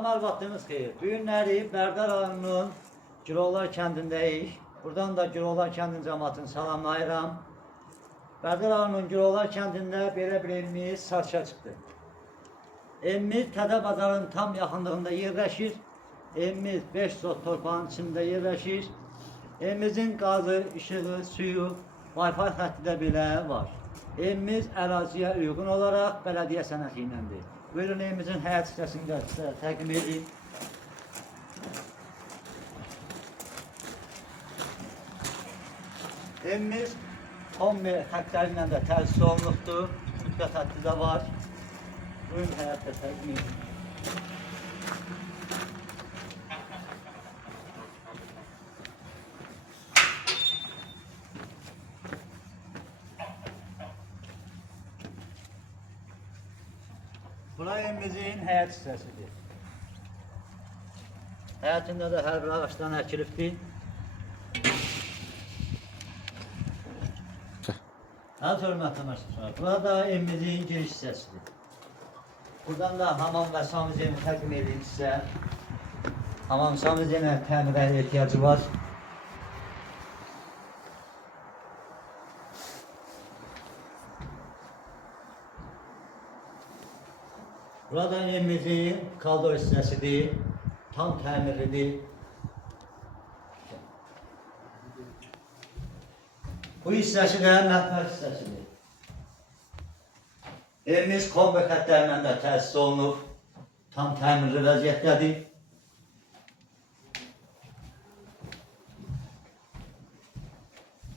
Salam vaxtınız xeyir. Bu günləri Bərdər rayonunun Gürovlar kəndindəyik. Buradan da Gürovlar kəndin cəmaatını salamlayıram. Bərdər rayonunun Gürovlar kəndində belə bir evimiz satışa çıxdı. Evimiz Tədə bazarın tam yaxınlığında yerləşir. Evimiz 5 sot torpağın içində yerləşir. Evimizin qazı, işığı, suyu, Wi-Fi xətti də belə var. Evimiz əraziyə uyğun olaraq bələdiyyə sənədi iləndir. Buyurun evimizin həyat hissəsini də sizə təqdim edeyim. Evimiz kombi xəttləri ilə də təsis olunubdur. Mütləq xətti də var. Buyurun həyatda təqdim edeyim. Bura evimizin həyat hissəsidir. Həyatında da hər bir ağaçdan əkilibdir. Hər hörmətli məşğullar. Burada evimizin giriş hissəsidir. Buradan da hamam və sanuzeli təqdim edeyim sizə. Hamam sanuzelinə təmirə ehtiyacı var. Burada evimizin kaldor hissəsidir, tam təmirlidir. Bu hissəsi də mətbəx hissəsidir. Evimiz kombi xəttlərlə də təsis olunub, tam təmirli vəziyyətdədir.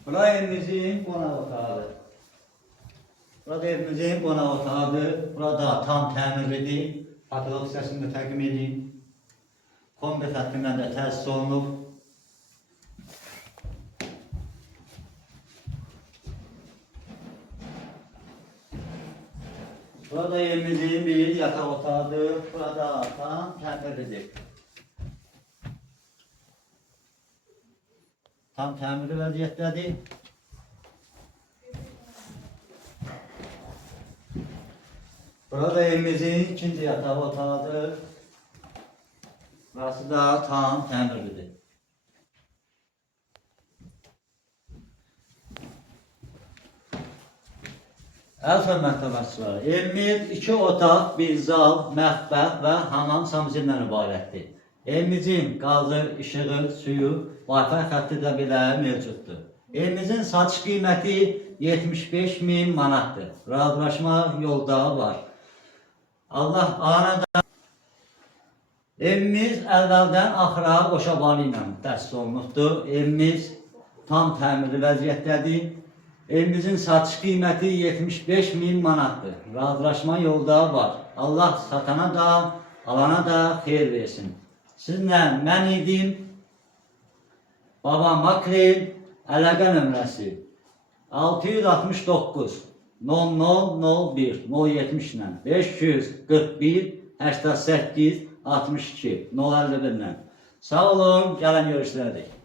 Bura evimizin qonaq otağıdır. Burada evimizin qonaq otağıdır. Burada tam təmirlidir. Patolog hissəsini də təqdim edeyim. Kombi xəttindən də təsis olunub. Burada evimizin bir yataq otağıdır. Burada tam təmirlidir. Tam təmirli vəziyyətdədir. Burada evimizin ikinci yatağı otağıdır. Burası da tam təmirlidir. Hörmətli məşğullar, evimiz 2 otaq, bir zal, mətbəx və hamam sanuzeldən ibarətdir. Evimizin qazı, işığı, suyu, Wi-Fi xətti də belə mövcuddur. Evimizin satış qiyməti 75.000 manatdır. Razılaşma yolda var. Allah anında evimiz əvvəldən axıra qoşabalı ilə təsis olunubdur. Evimiz tam təmirli vəziyyətdədir. Evimizin satış qiyməti 75.000 manatdır. Razılaşma yolda var. Allah satana da, alana da xeyir versin. Sizlə mən idim. Baba Makrel, əlaqə nömrəsi 669 0001 070 ilə 541 88 62 051 ilə. Sağ olun, gələn görüşlərdik.